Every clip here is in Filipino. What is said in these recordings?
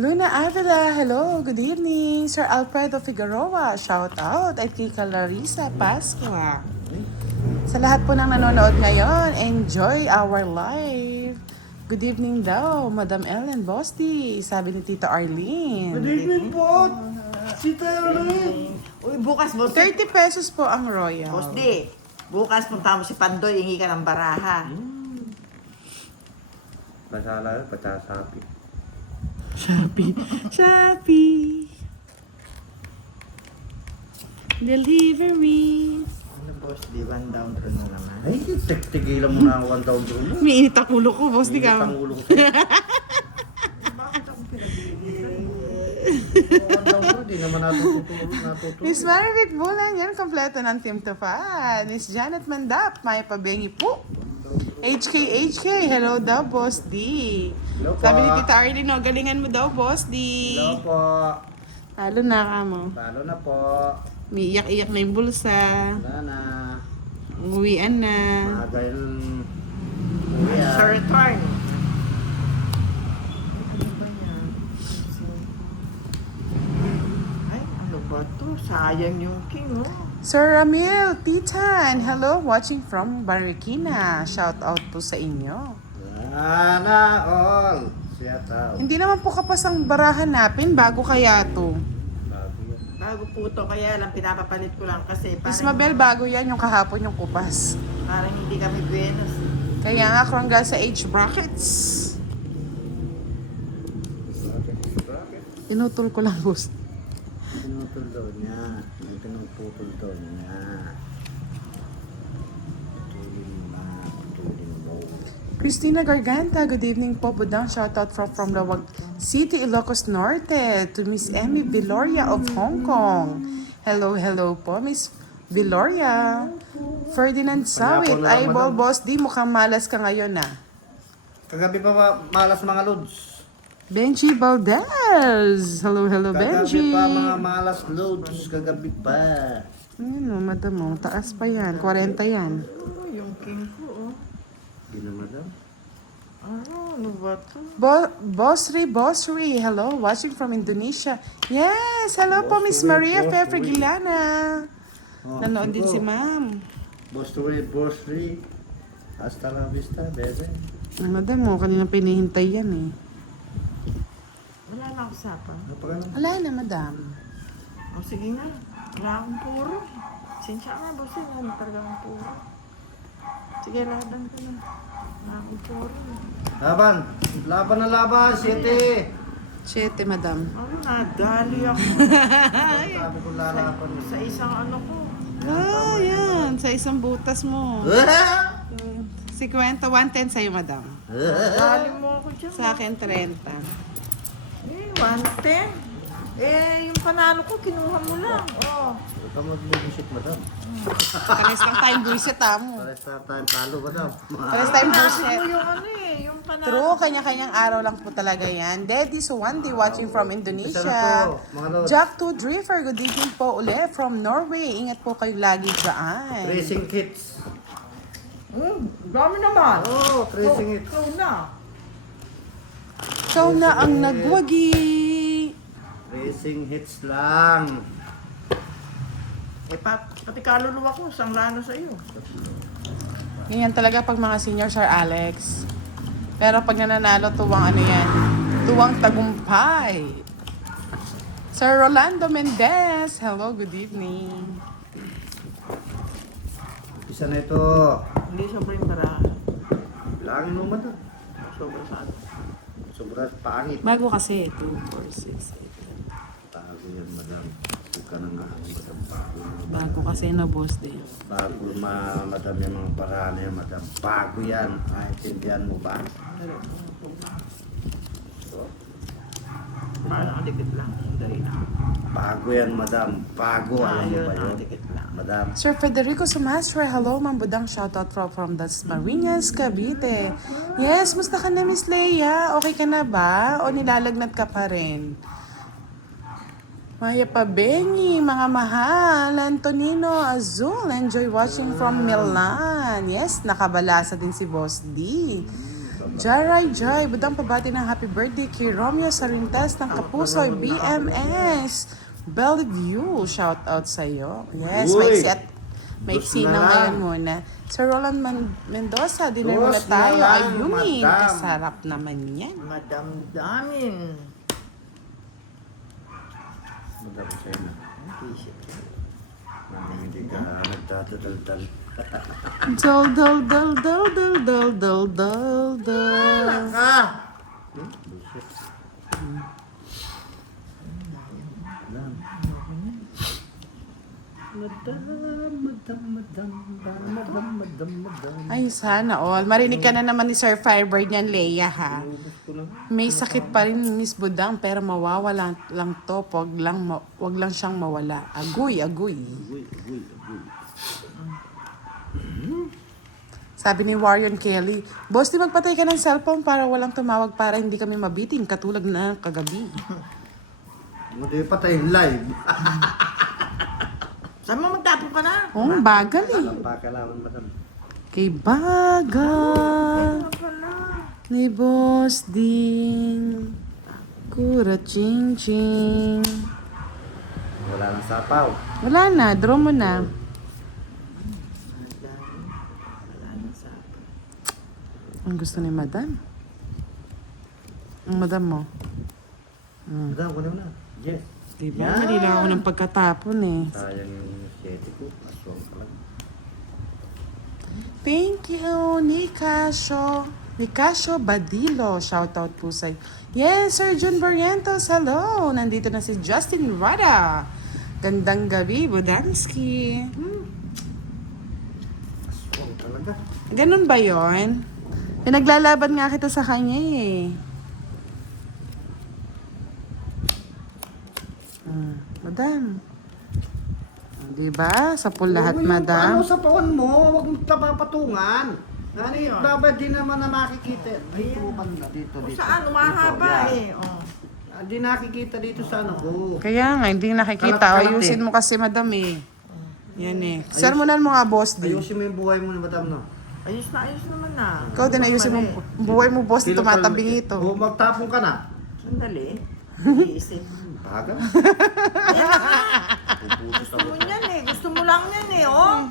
Luna Avila, hello, good evening. Sir Alfredo Figueroa, shout out. At kay Clarissa Pascua. Sa lahat po ng nanonood ngayon, enjoy our live. Good evening daw, Madam Ellen Bosti, sabi ni Tita Arlene. Good evening po! Sita Arlene! Uy, bukas, boss. 30 pesos po ang Royal. Boss D, bukas punta mo si Pandoy, hingi ka ng baraha. Masala yun, patasapi. Shopee. Delivery. Ano, boss D, one down through na naman. Ay, tigilan mo na ang 1,000 mo. Umiinit ang ulo ko, boss. Di Init ka. ang ulo ko sa'yo. Bakit ako pinagbibigyan? 1,000, di naman natutulog. Miss Marivic Bulan, yan, kompleto ng Team Tufan. Miss Janet Mandap, may pabengi po. HK, hello daw, Boss D. Hello po. Sabi ni Tita Arlene, no, galingan mo daw, Boss D. Hello po. Talo na ka mo. Talo na po. May iyak-iyak na yung bulsa. Wala na. Uwian na. Maaga yung uwi Sa return. Ay, ano ba to? Sayang yung king, oh. Sir Ramil Titan, hello, watching from Marikina. Shout out po sa inyo. Sana all. Siya tao. Hindi naman po kapas ang barahan natin, bago kaya to. Bago yan. Bago po to, kaya lang pinapapalit ko lang kasi Miss Mabel, bago yan, yung kahapon yung kupas. parang hindi kami buenos. Kaya nga, krongga sa age brackets. Bakit? Inutol ko lang, boss. Pinutol daw niya. May pinuputol daw niya. Putulin mo. Christina Garganta, good evening po. Budang shoutout from Lawag City, Ilocos Norte to Miss Emmy Viloria of Hong Kong. Hello po, Miss Viloria. Ferdinand Sawit, eyeball boss, di mukhang malas ka ngayon na. Kagabi pa malas mga loads. Benji Valdez. Hello, Benji. Kagabi pa mga malas loads. Kagabi pa. Ayun o, madam mo. Taas pa yan. 40 yan. Oh, yung king ko, oh. Hindi na madam. Ano ba to? Bossry. Hello, watching from Indonesia. Yes, hello po, Miss Maria Fe Fregilana. Nanood din si ma'am. Boss Ray. Hasta la vista, bebe. Madam mo, kanina pinihintay yan eh. Wala na ako sapa. Napagano? Wala na, madam. O sige nga, wala akong puro. Sinsya nga, boss, wala talaga akong puro. Sige, laban ko na. Wala akong puro. Laban! Laban na laban! City! 7, madam. Ano, nadali ako. Sabi ko lalaban. Sa isang ano ko. Ah, yan. Sa isang butas mo. 50, 110 sa'yo, madam. Dali mo ako dyan. Sa akin, 30. 110. Yung panalo ko, kinuha mo lang. Oh. Ito mo mag-visit, madam. Pares lang time buisit, mo. Para start time talo, madam. Pares time Panalo buisit. mo yung ano yung panalo. True, kanya-kanyang araw lang po talaga yan. Daddy Suwandi watching from Isa na Indonesia. to, mga loads. Jack 2 Drifter, good evening po ulit from Norway. Ingat po kayo lagi dyan. Tracing kits. Dami naman. Oh, tracing it. Ikaw na. Ikaw na ang nagwagi. Tracing hits lang. Pati kaluluwa ko, isang lano sa iyo. Ganyan talaga pag mga senior, Sir Alex. Pero pag nananalo, tuwang ano yan, tuwang tagumpay. Sir Rolando Mendez, hello, good evening. Isa na ito. Hindi sobrang barahan. Langin mo, madam. Sobrang sa ano. Sobrang pangit. Bago kasi, 2, 4, 6, 8. Bago yan, madam. Huwag ka na nga, madam. Bago. Bago kasi na boss din. Bago madam yung mga paraan yan, madam. Bago yan. Naintindihan mo ba? So, Parang nakadikit lang. Sandali na. bago yan, madam. Bago. Alam mo Ayun, ba yun? nakadikit lang. Madam. Sir Federico Sumastre, hello, Mambudang shoutout from Dasmariñas, Cavite. Yes, musta ka na, Miss Leia? Okay ka na ba? O nilalagnat ka pa rin? Maya Pabengi, mga mahal, Antonino Azul, enjoy watching from Milan. Yes, nakabalasa din si Boss D. Jaray Jai, budang pabati ng happy birthday kay Romeo Sarintes ng Kapusoy BMS. Bellevue, shout out sa iyo. Yes, Uy! maiksi Dos na na ngayon lang. muna. Sir Roland Mendoza, dinner Dos muna na tayo. lang, Ayunin, madam. kasarap naman yan. Madam-damin. Madam Sena. Isip ka. Mami, hindi ka nagdadaldal. Dal dal dal dal dal dal dal dal dal. Ah! Bullshit. Madam. Ay, sana all. Marinig ka na naman ni Sir Firebird niyan, Leia, ha? Ubus ko na. May sakit pa rin Miss Budang, pero mawawala lang to. Wag lang siyang mawala. Agoy, agoy. Uy. Sabi ni Warren Kelly, Boss, di magpatay ka ng cellphone para walang tumawag para hindi kami mabiting, katulad na kagabi. Hindi patay live. Saan mo magtapon ka na? Oh, bagal eh. Ang pakalaman, madam. Kay bagal Ano pala? ni Boss Ding. Kura ching ching. Wala nang sapaw. Wala na, draw mo na. Wala na sa... Ang gusto ni Madam. Ang Madam mo. Madam, kunin mo na. Yes. Diba? Yan. Malila ako ng pagkatapon eh. Sayang yung 7 ko. Aswang pa lang. Thank you, Nicasio Badilo. Shoutout po sa'yo. Yes, Sir Jun Barrientos. Hello. Nandito na si Justin Rada. Gandang gabi, Budansky. Aswang talaga. Ganun ba yon? Pinaglalaban nga kita sa kanya eh. Madam. Diba? Sa pool lahat, Huwag mo yung madam. Ano sa pawan mo? Huwag mo tapapatungan. Ano yun? yun? Dapat di naman na makikita. Dito ka na. Dito. O saan? Umahaba eh. Oh. Di nakikita dito sa ano ko. Kaya nga, hindi nakikita. Kalat-kalat Ayusin eh. mo kasi, madam eh. Yan eh. Sermonan mo nga, boss din. Ayusin mo yung buhay mo na madam, no? Ayos naman na. Ikaw din ayusin mo. Buhay mo, boss, Kilo tumatabing kalma- ito. O magtapon ka na. Sandali. Iisip. Baga. Gusto mo yan eh. Gusto mo lang yan eh. Oh.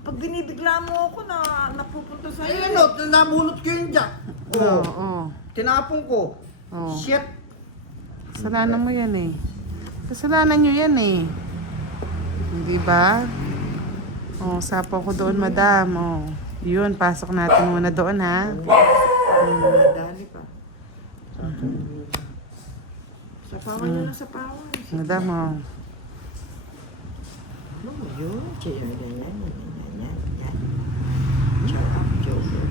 Pag binibigla mo ako na napupunta sa Ay, iyo. ano? Nabunot ko yung jack. Oo. Oh. Tinapon ko. Oo. Shit. Kasalanan mo yan eh. Kasalanan nyo yan eh. Hindi ba? Oh, sapo ko doon, madam. Oh. Yun, pasok natin muna doon, ha? Dali pa. Sapawan nyo na sapawan. Madam, oh. Ano mo yun? Yan. Chow up, chow up.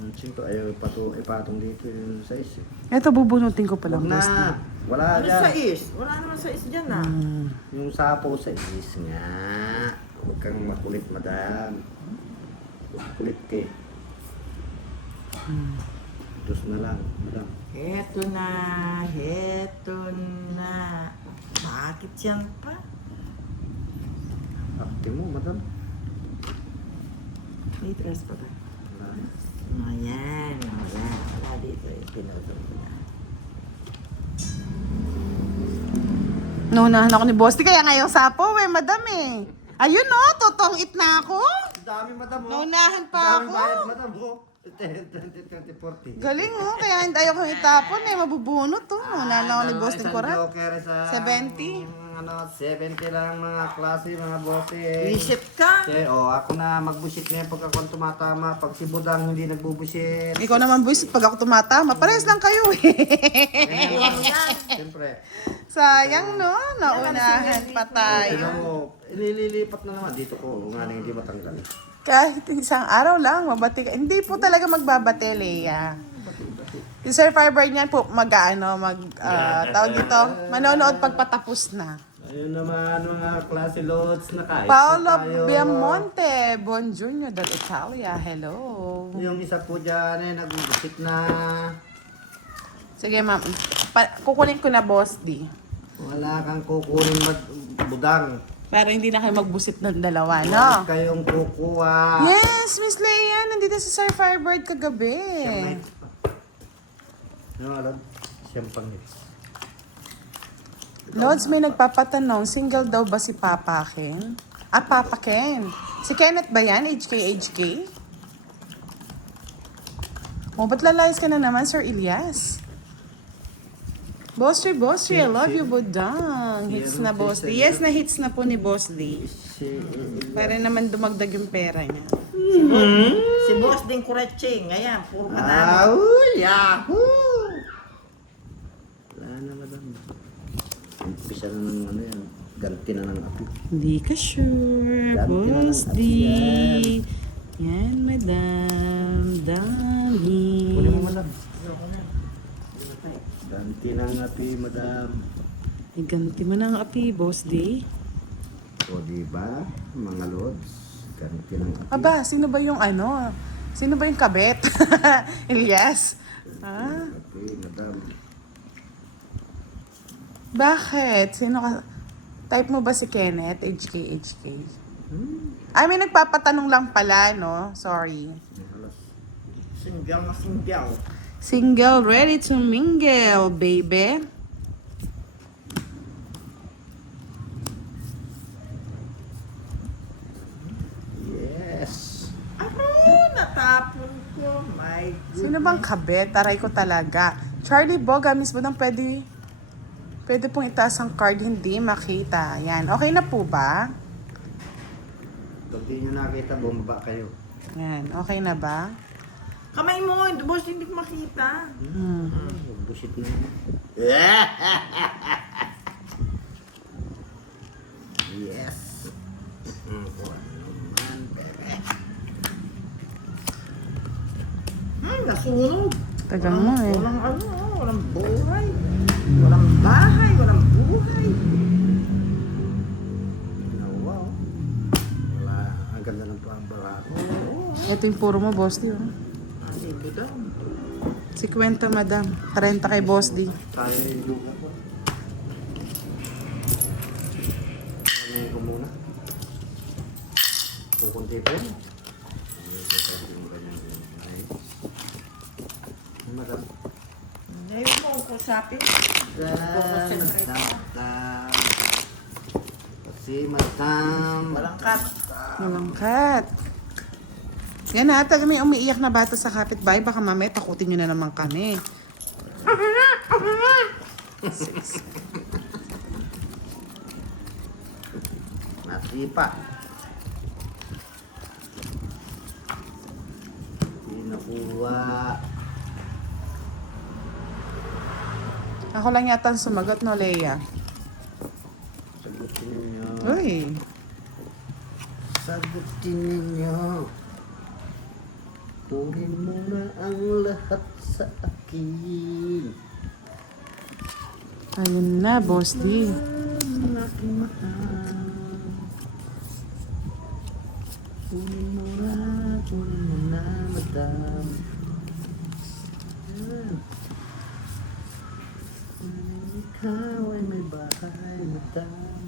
Ang chinko, ayaw ipatong dito yung size. Eto, bubunutin ko pa lang, Huwag boss. na. Wala Ano dyan. sa is? Wala naman sa is dyan ah. Yung sapo sa is nga. Huwag kang makulit, madam. Kulit ka eh. Dos na lang, madam. Heto na. Bakit yan pa? Akti mo, madam. May dress pa ba? Wala. Ayan. Wala dito eh. Pinutol ko na. Naunahan ako ni boss. Di kaya ngayong sapo, eh, madam eh. Ayun, oh, totong it na ako. Ang dami, madam. Oh. Naunahan pa Ang dami ako. bayad, madam. Oh. 20-40. Galing, oh. Kaya hindi ayaw kong itapon, eh. Mabubunot, oh. Naunahan ako ni boss ng Korat. Joker sa 70. Ano, 70 lang mga klase, mga boses. Visit ka? Ako na magbusit ngayon pag ako tumatama. Pag si Budang hindi nagbubusit. Ikaw naman, boys, pag ako tumatama, parehas lang kayo, eh. Ano yan? Siyempre. Sayang, no? Naunahan pa tayo. Tignan mo, ililipat na naman. Dito ko, nga na hindi matanggal. Kahit isang araw lang, mabati ka. Hindi po talaga magbabate, Leia. Si Sir Fiber niyan po, tawag dito, manonood pagpatapos na. Ayun naman mga klase loads na kahit Paolo tayo. Biamonte, Buongiorno dall'Italia, hello. Yung isa po dyan eh, nagbubusit na. Sige ma'am, kukunin ko na boss D. Wala kang kukunin Budang. Para hindi na kayo magbusit ng dalawa, Huwag no? kayong kukuha. Yes, Miss Leia, nandito si Sir Firebird kagabi. No, alam? Siyang pangit. Lods, may nagpapatanong, single daw ba si Papa Ken? Ah, Papa Ken. Si Kenneth ba yan? HK? Oh, ba't lalayas ka na naman, Sir Elias? Boss Tree, I love you, Budang. Hits na, Boss D. Yes, na hits na po ni Boss D. Para naman dumagdag yung pera niya. Si Boss din Kureching. Ayan, puro manalo. Yahoo! Wala na, madam. Umpisa na ng ano yan. Ganti na ng api. Hindi ka sure, Dami ka na Boss ng D. api Yan, madam. Dami. Kunin mo, madam. Ganti na ng api, madam. Iganti mo na ang api, Boss D. O, diba? Mga lods. Ganti ng api. Aba, sino ba yung ano? Sino ba yung kabet? Elias? Ha? Api, madam. Bakit? Sino ka? Type mo ba si Kenneth? HK? Ay, may nagpapatanong lang pala, no? Sorry. Halos. Single na single. Single, ready to mingle, baby. Yes. Ano? Natapon ko. My goodness. Sino bang kabet? Taray ko talaga. Charlie Boga, mismo nang pwede pong itaas ang card, hindi makita. Yan. Okay na po ba? Pag di nyo nakita, bumaba kayo. Yan. Okay na ba? Kamay mo, Boss, hindi ko makita. Busit na. Yes. Kung ano man, bebe. Nasunog. Tagal mo eh. Walang ano, walang buhay. Walang bahay, walang buhay. Nawa, oh. Wala. Ang ganda ng pambarato. Ito yung puro mo, Boss D. Oh. Libo daw. 50, madam. 30 kay Boss D. Tayo yung lugar ko. Ano ko muna? Kukunti pa yun. Madam. Ngayon mo ako kusapin. Kasi madam. Walang cut. Malangkat. Yan na, taga may umiiyak na bata sa kapitbahay. Baka mamaya takutin nyo na naman kami. Masipa. Pinakuha. Ako lang yata ang sumagot, no, Leia? Sagutin ninyo. Uy. Sagutin ninyo. Tuhin mo na ang lahat sa akin. Ayun na, Boss D. Ang aking mahal. Tuhin mo na, madam. Yan. Ikaw ay may bahay, madam.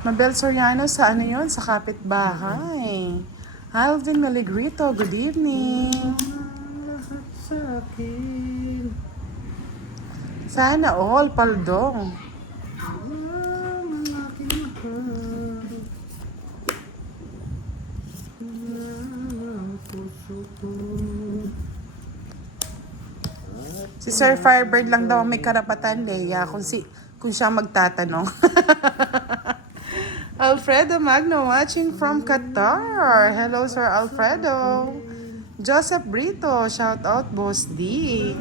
Mabel Soriano, sa ano yun? Sa kapitbahay. Alvin Maligrito, good evening. Lahat sa akin. Sana all, Paldong. Ang aking mahal. Ang puso ko. Si Sir Firebird lang daw ang may karapatan, Leia, kung siya magtatanong. Alfredo Magno watching from Qatar. Hello, Sir Alfredo. Joseph Brito, shout out, Boss D.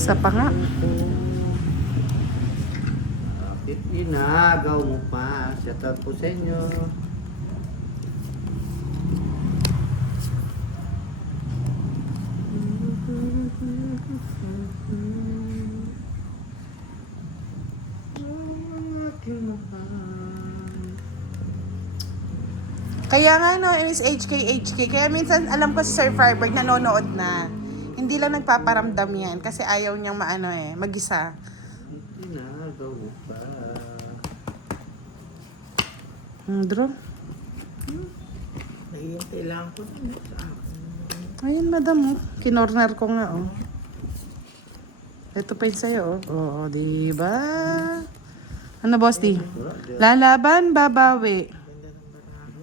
Isa pa nga. Bakit inagaw mo pa? Shout out po sa inyo. Ang aking mahal. Kaya nga no, is HK. Kaya minsan alam ko si Sir Firebird nanonood na. Hindi lang nagpaparamdam yan kasi ayaw niyang maano mag-isa. Hindi na, go pa. Draw. Nahihintay lang ko na sa akin. Ayun, madam, oh. Kinorner ko nga, oh. Ito pa yung sa'yo, oh. Oo, diba? Ano, boss, di? Lalaban, babawi. Ganda ng baraho.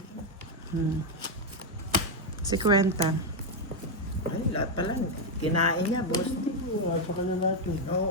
50. Ay, lahat pala. Kinain niya, boss. Sa kanila natin. Oo.